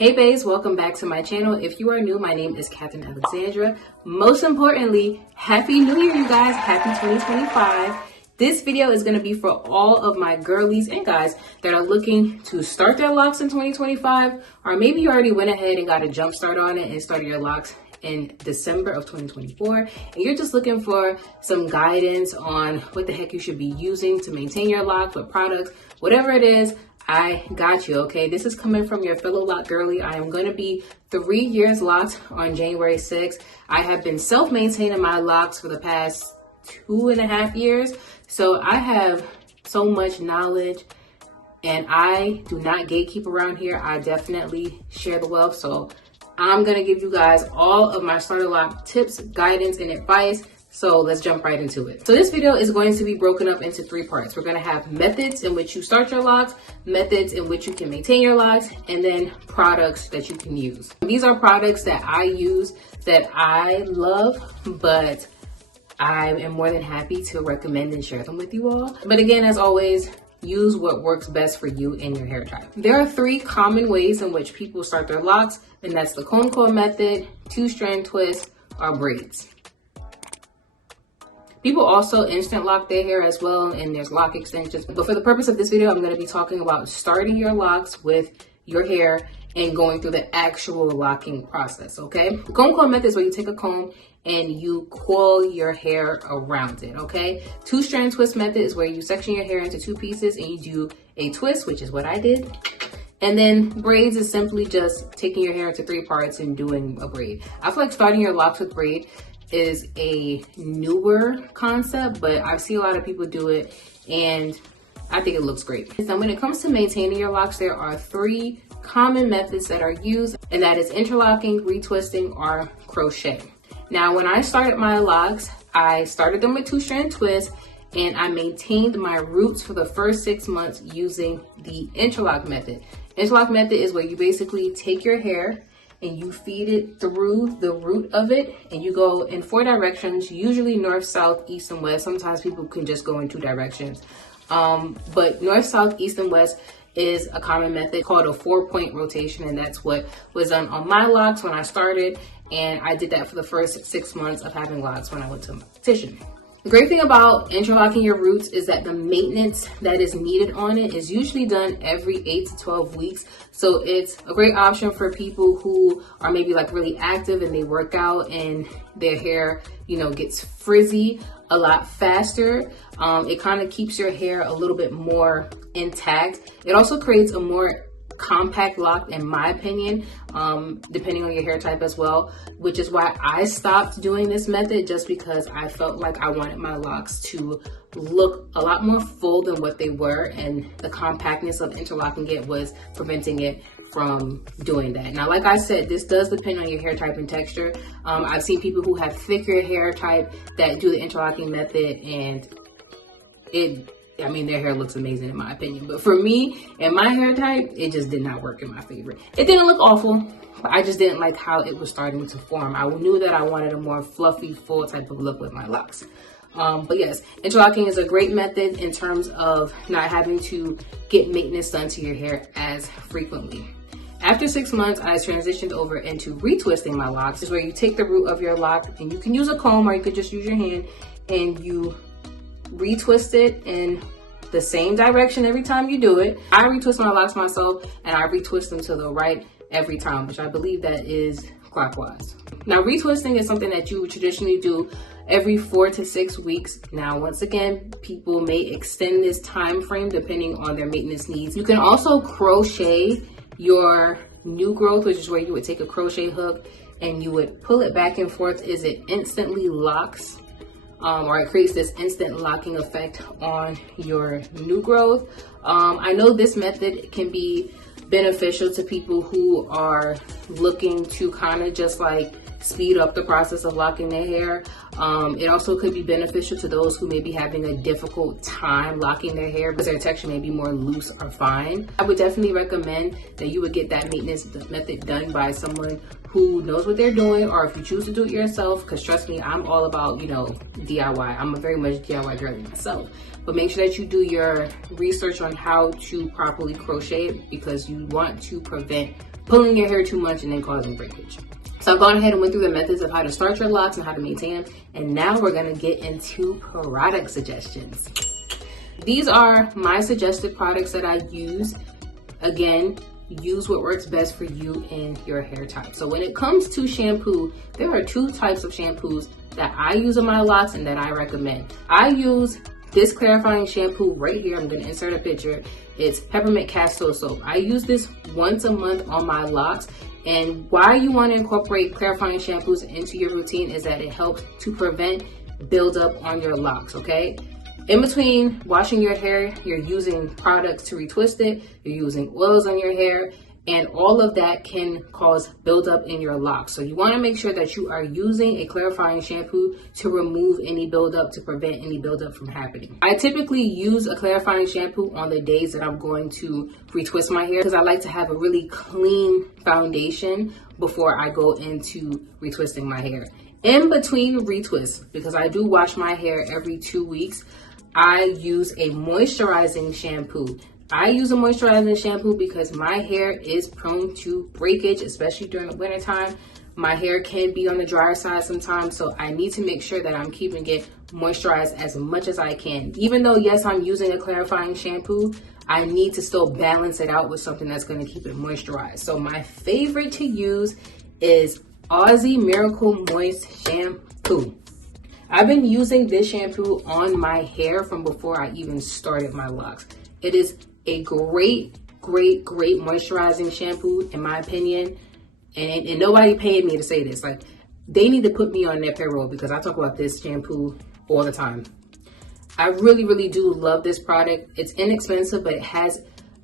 Hey baes, welcome back to my channel. If you are new, my name is Captain Alexandra. Most importantly, Happy New Year, you guys. Happy 2025. This video is going to be for all of my girlies and guys that are looking to start their locks in 2025, or maybe you already went ahead and got a jump start on it and started your locks in December of 2024, and you're just looking for some guidance on what the heck you should be using to maintain your locks, what products, whatever it is. I got you, okay? This is coming from your fellow lock girly. I am going to be 3 years locked on January 6th. I have been self-maintaining my locks for the past 2.5 years. So I have so much knowledge, and I do not gatekeep around here. I definitely share the wealth. So I'm going to give you guys all of my starter lock tips, guidance, and advice. So let's jump right into it. So this video is going to be broken up into 3 parts. We're going to have methods in which you start your locks, methods in which you can maintain your locks, and then products that you can use. These are products that I use that I love, but I am more than happy to recommend and share them with you all. But again, as always, use what works best for you and your hair type. There are 3 common ways in which people start their locks, and that's the comb coil method, 2-strand twist, or braids. People also instant lock their hair as well, and there's lock extensions. But for the purpose of this video, I'm going to be talking about starting your locks with your hair and going through the actual locking process, okay? The comb coil method is where you take a comb and you coil your hair around it, okay? 2-strand twist method is where you section your hair into 2 pieces and you do a twist, which is what I did. And then braids is simply just taking your hair into 3 parts and doing a braid. I feel like starting your locks with braid is a newer concept, but I see a lot of people do it and I think it looks great. So when it comes to maintaining your locks, there are 3 common methods that are used, and that is interlocking, retwisting, or crochet. Now, when I started my locks, I started them with 2-strand twists, and I maintained my roots for the first 6 months using the interlock method. Interlock method is where you basically take your hair and you feed it through the root of it, and you go in 4 directions, usually north, south, east, and west. Sometimes people can just go in 2 directions. But north, south, east, and west is a common method called a 4-point rotation, and that's what was done on my locks when I started, and I did that for the first 6 months of having locks when I went to my esthetician. The great thing about interlocking your roots is that the maintenance that is needed on it is usually done every 8 to 12 weeks. So it's a great option for people who are maybe like really active and they work out and their hair, gets frizzy a lot faster. It kind of keeps your hair a little bit more intact. It also creates a more compact lock, in my opinion, depending on your hair type as well, which is why I stopped doing this method, just because I felt like I wanted my locks to look a lot more full than what they were, and the compactness of interlocking it was preventing it from doing that. Now, like I said, this does depend on your hair type and texture. I've seen people who have thicker hair type that do the interlocking method, and their hair looks amazing in my opinion. But for me and my hair type, it just did not work in my favor. It didn't look awful, but I just didn't like how it was starting to form. I knew that I wanted a more fluffy, full type of look with my locks. But yes, interlocking is a great method in terms of not having to get maintenance done to your hair as frequently. After 6 months, I transitioned over into retwisting my locks. This is where you take the root of your lock, and you can use a comb or you could just use your hand, and you retwist it in the same direction every time you do it. I retwist my locks myself, and I retwist them to the right every time, which I believe that is clockwise. Now, retwisting is something that you would traditionally do every 4 to 6 weeks. Now, once again, people may extend this time frame depending on their maintenance needs. You can also crochet your new growth, which is where you would take a crochet hook and you would pull it back and forth as it instantly locks. Or it creates this instant locking effect on your new growth. I know this method can be beneficial to people who are looking to kind of just like speed up the process of locking their hair. It also could be beneficial to those who may be having a difficult time locking their hair because their texture may be more loose or fine. I would definitely recommend that you would get that maintenance method done by someone who knows what they're doing, or if you choose to do it yourself, because trust me, I'm all about, you know, DIY. I'm a very much DIY girly myself. But make sure that you do your research on how to properly crochet it, because you want to prevent pulling your hair too much and then causing breakage. So I've gone ahead and went through the methods of how to start your locks and how to maintain them. And now we're gonna get into product suggestions. These are my suggested products that I use. Again, use what works best for you and your hair type. So when it comes to shampoo, there are two types of shampoos that I use on my locks and that I recommend. I use this clarifying shampoo right here. I'm going to insert a picture. It's peppermint castor soap. I use this once a month on my locks. And why you want to incorporate clarifying shampoos into your routine is that it helps to prevent buildup on your locks, okay? In between washing your hair, you're using products to retwist it, you're using oils on your hair, and all of that can cause buildup in your locks. So you want to make sure that you are using a clarifying shampoo to remove any buildup, to prevent any buildup from happening. I typically use a clarifying shampoo on the days that I'm going to retwist my hair because I like to have a really clean foundation before I go into retwisting my hair. In between retwists, because I do wash my hair every 2 weeks, I use a moisturizing shampoo. I use a moisturizing shampoo because my hair is prone to breakage, especially during the winter time. My hair can be on the drier side sometimes, so I need to make sure that I'm keeping it moisturized as much as I can. Even though, yes, I'm using a clarifying shampoo, I need to still balance it out with something that's going to keep it moisturized. So my favorite to use is Aussie Miracle Moist Shampoo. I've been using this shampoo on my hair from before I even started my locks. It is a great moisturizing shampoo, in my opinion. And nobody paid me to say this. Like, they need to put me on their payroll because I talk about this shampoo all the time. I really do love this product. It's inexpensive, but it has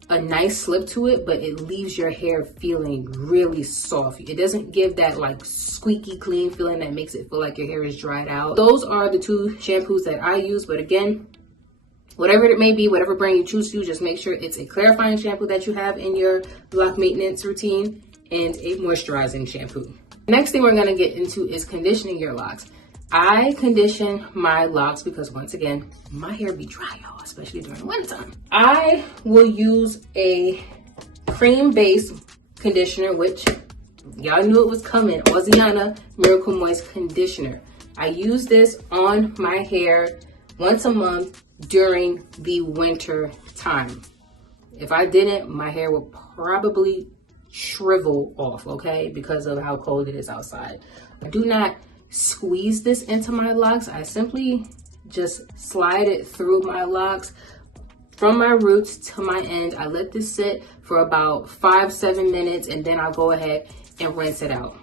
a nice slip to it, but it leaves your hair feeling really soft. It doesn't give that like squeaky clean feeling that makes it feel like your hair is dried out. Those are the two shampoos that I use, but again, whatever it may be, whatever brand you choose to, just make sure it's a clarifying shampoo that you have in your lock maintenance routine and a moisturizing shampoo. Next thing we're going to get into is conditioning your locks. I condition my locks because, once again, my hair be dry, y'all, especially during the wintertime. I will use a cream-based conditioner, which y'all knew it was coming, Aussiana Miracle Moist Conditioner. I use this on my hair once a month during the winter time. If I didn't, my hair would probably shrivel off, okay, because of how cold it is outside. I do not squeeze this into my locks. I simply just slide it through my locks from my roots to my end. I let this sit for about 5-7 minutes and then I'll go ahead and rinse it out.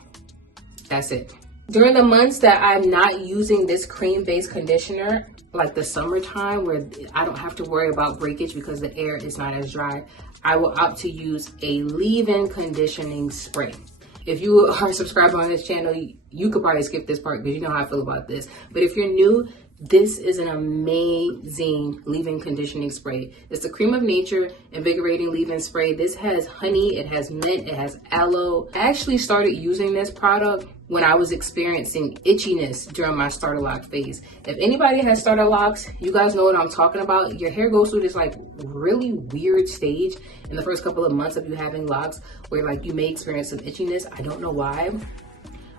That's it. During the months that I'm not using this cream-based conditioner, like the summertime where I don't have to worry about breakage because the air is not as dry, I will opt to use a leave-in conditioning spray. If you are subscribed on this channel, you could probably skip this part because you know how I feel about this. But if you're new, this is an amazing leave-in conditioning spray. It's the Cream of Nature Invigorating Leave-In Spray. This has honey, it has mint, it has aloe. I actually started using this product when I was experiencing itchiness during my starter lock phase. If anybody has starter locks, you guys know what I'm talking about. Your hair goes through this like really weird stage in the first couple of months of you having locks where like you may experience some itchiness. I don't know why.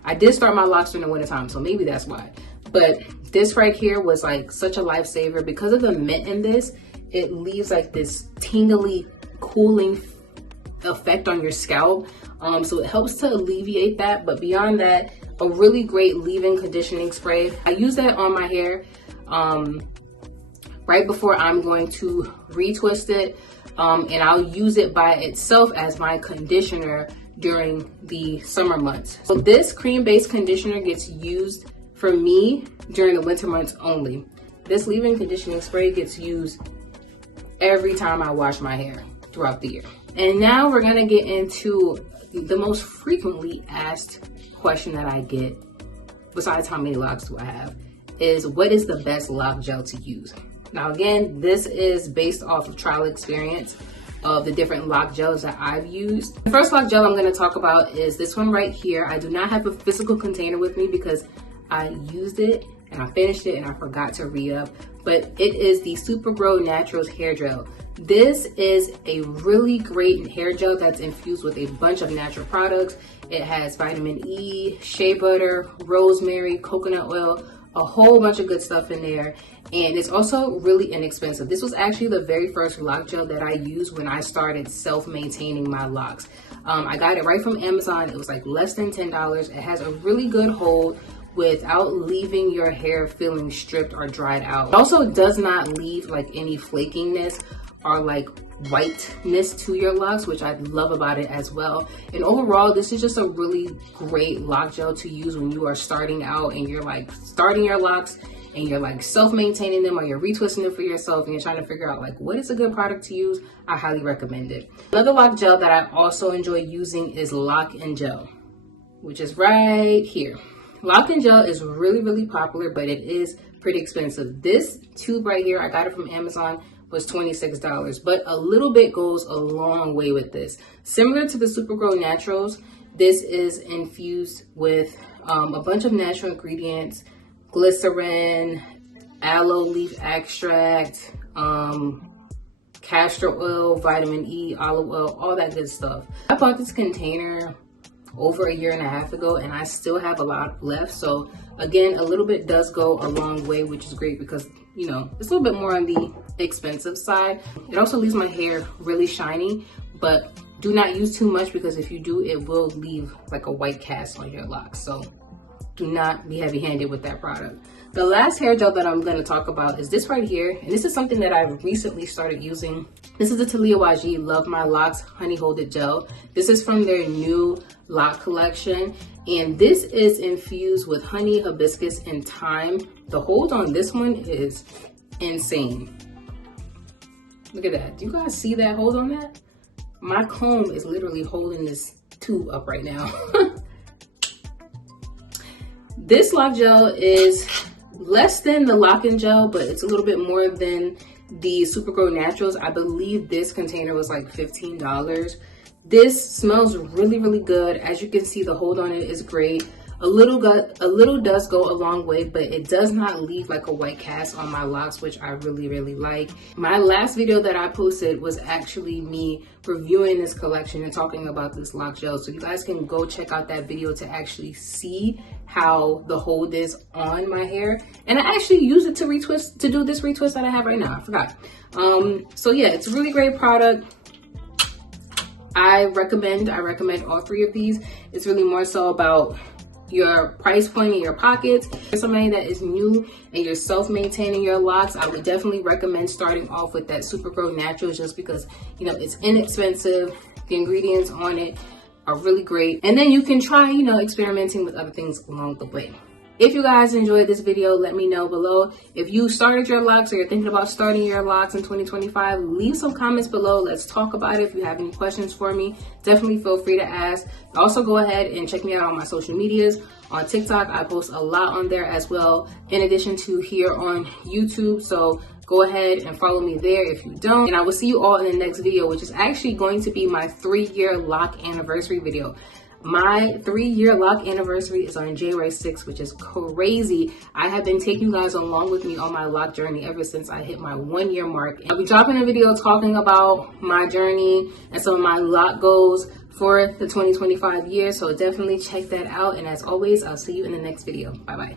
I did start my locks during the winter time, so maybe that's why. But this right here was like such a lifesaver. Because of the mint in this, it leaves like this tingly, cooling effect on your scalp. So it helps to alleviate that. But beyond that, a really great leave-in conditioning spray. I use that on my hair right before I'm going to retwist it. And I'll use it by itself as my conditioner during the summer months. So this cream-based conditioner gets used for me during the winter months only. This leave-in conditioning spray gets used every time I wash my hair throughout the year. And now we're gonna get into the most frequently asked question that I get, besides how many locks do I have, is what is the best lock gel to use? Now again, this is based off of trial experience of the different lock gels that I've used. The first lock gel I'm going to talk about is this one right here. I do not have a physical container with me because I used it and I finished it and I forgot to re-up, but it is the Supergrow Naturals hair gel. This is a really great hair gel that's infused with a bunch of natural products. It has vitamin E, shea butter, rosemary, coconut oil, a whole bunch of good stuff in there. And it's also really inexpensive. This was actually the very first lock gel that I used when I started self-maintaining my locks. I got it right from Amazon. It was like less than $10. It has a really good hold without leaving your hair feeling stripped or dried out. It also does not leave like any flakiness or like whiteness to your locks, which I love about it as well. And overall, this is just a really great lock gel to use when you are starting out and you're like starting your locks and you're like self-maintaining them or you're retwisting them for yourself and you're trying to figure out like what is a good product to use. I highly recommend it. Another lock gel that I also enjoy using is Lock and Gel, which is right here. Lock and Gel is really popular, but it is pretty expensive. This tube right here, I got it from Amazon, was $26, but a little bit goes a long way with this. Similar to the Supergrow Naturals, this is infused with a bunch of natural ingredients, glycerin, aloe leaf extract, castor oil, vitamin E, olive oil, all that good stuff. I bought this container over a year and a half ago and I still have a lot left. So again, a little bit does go a long way, which is great because, you know, it's a little bit more on the expensive side. It also leaves my hair really shiny, but do not use too much because if you do, it will leave like a white cast on your locks. So do not be heavy-handed with that product. The last hair gel that I'm going to talk about is this right here. And this is something that I've recently started using. This is the Talia YG Love My Locks Honey Hold It Gel. This is from their new lock collection. And this is infused with honey, hibiscus, and thyme. The hold on this one is insane. Look at that. Do you guys see that hold on that? My comb is literally holding this tube up right now. This lock gel is less than the Lock and Gel, but it's a little bit more than the Supergrow Naturals. I believe this container was like $15. This smells really good. As you can see, the hold on it is great. A little does go a long way, but it does not leave like a white cast on my locks, which I really like. My last video that I posted was actually me reviewing this collection and talking about this lock gel. So you guys can go check out that video to actually see how the hold is on my hair. And I actually use it to retwist, to do this retwist that I have right now. I forgot. So yeah, it's a really great product. I recommend all three of these. It's really more so about your price point in your pockets. For somebody that is new and you're self-maintaining your locks, I would definitely recommend starting off with that Supergrow Naturals just because, you know, it's inexpensive. The ingredients on it are really great. And then you can try, you know, experimenting with other things along the way. If you guys enjoyed this video, let me know below. If you started your locks or you're thinking about starting your locks in 2025, leave some comments below. Let's talk about it. If you have any questions for me, definitely feel free to ask. Also, go ahead and check me out on my social medias. On TikTok, I post a lot on there as well, in addition to here on YouTube. So go ahead and follow me there if you don't. And I will see you all in the next video, which is actually going to be my 3-year lock anniversary video. My 3-year lock anniversary is on January 6th, which is crazy. I have been taking you guys along with me on my lock journey ever since I hit my 1-year mark. I'll be dropping a video talking about my journey and some of my lock goals for the 2025 year. So definitely check that out. And as always, I'll see you in the next video. Bye-bye.